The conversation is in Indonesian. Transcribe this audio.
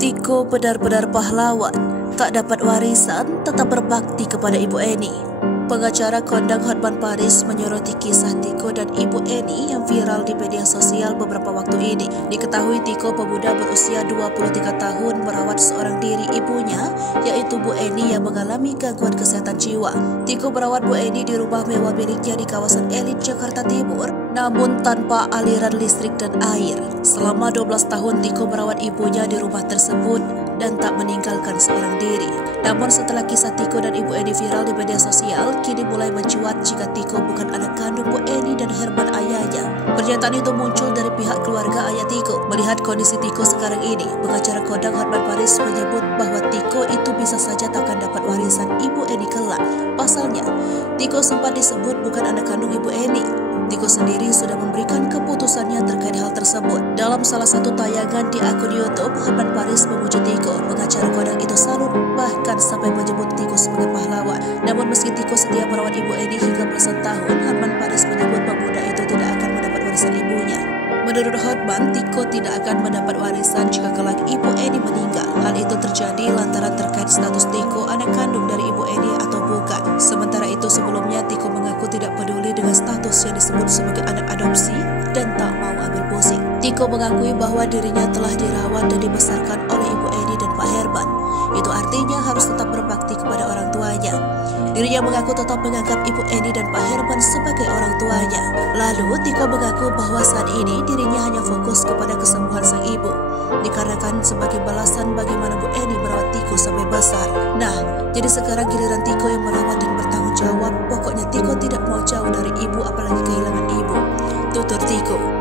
Tiko benar-benar pahlawan, tak dapat warisan, tetap berbakti kepada Ibu Eni. Pengacara kondang Hotman Paris menyoroti kisah Tiko dan Ibu Eni yang viral di media sosial beberapa waktu ini. Diketahui Tiko pemuda berusia 23 tahun merawat seorang diri ibunya, yaitu Bu Eni yang mengalami gangguan kesehatan jiwa. Tiko merawat Bu Eni di rumah mewah miliknya di kawasan elit Jakarta Timur, namun tanpa aliran listrik dan air. Selama 12 tahun Tiko merawat ibunya di rumah tersebut dan tak meninggalkan seorang diri. Namun setelah kisah Tiko dan Ibu Eni viral di media sosial, kini mulai mencuat jika Tiko bukan anak kandung Bu Eni dan Herman ayahnya. Pernyataan itu muncul dari pihak keluarga ayah Tiko. Melihat kondisi Tiko sekarang ini, pengacara kondang Hotman Paris menyebut bahwa Tiko itu bisa saja takkan dapat warisan Ibu Eni kelak. Pasalnya, Tiko sempat disebut bukan anak kandung Ibu Eni. Tiko sendiri sudah memberikan keputusannya terkait hal tersebut. Dalam salah satu tayangan di akun YouTube, Hotman Paris memuji Tiko. Pengacara kondang itu salut, bahkan sampai menyebut Tiko sebagai pahlawan. Namun meski Tiko setia merawat Ibu Eni hingga belasan tahun, Hotman Paris menyebut pemuda itu tidak akan mendapat warisan ibunya. Menurut Hotman, Tiko tidak akan mendapat warisan jika kelak Ibu Eni meninggal. Hal itu terjadi lantaran terkait status Tiko anak kandung dari Ibu Eni atau bukan. Sementara itu sebelumnya Tiko mengaku tidak peduli dengan status yang disebut sebagai anak adopsi dan tak mau ambil pusing. Tiko mengakui bahwa dirinya telah dirawat dan dibesarkan oleh Ibu Eni dan Pak Herman. Itu artinya harus tetap berbakti kepada orang tuanya. Dirinya mengaku tetap menganggap Ibu Eni dan Pak Herman sebagai orang tuanya. Lalu Tiko mengaku bahwa saat ini dirinya hanya fokus kepada kesembuhan sang ibu, dikarenakan sebagai balasan bagaimana Bu Eni merawat Tiko sampai besar. Nah, jadi sekarang giliran Tiko yang merawat dan bertanggung jawab. Pokoknya Tiko tidak mau jauh dari ibu, apalagi kehilangan ibu, tutur Tiko.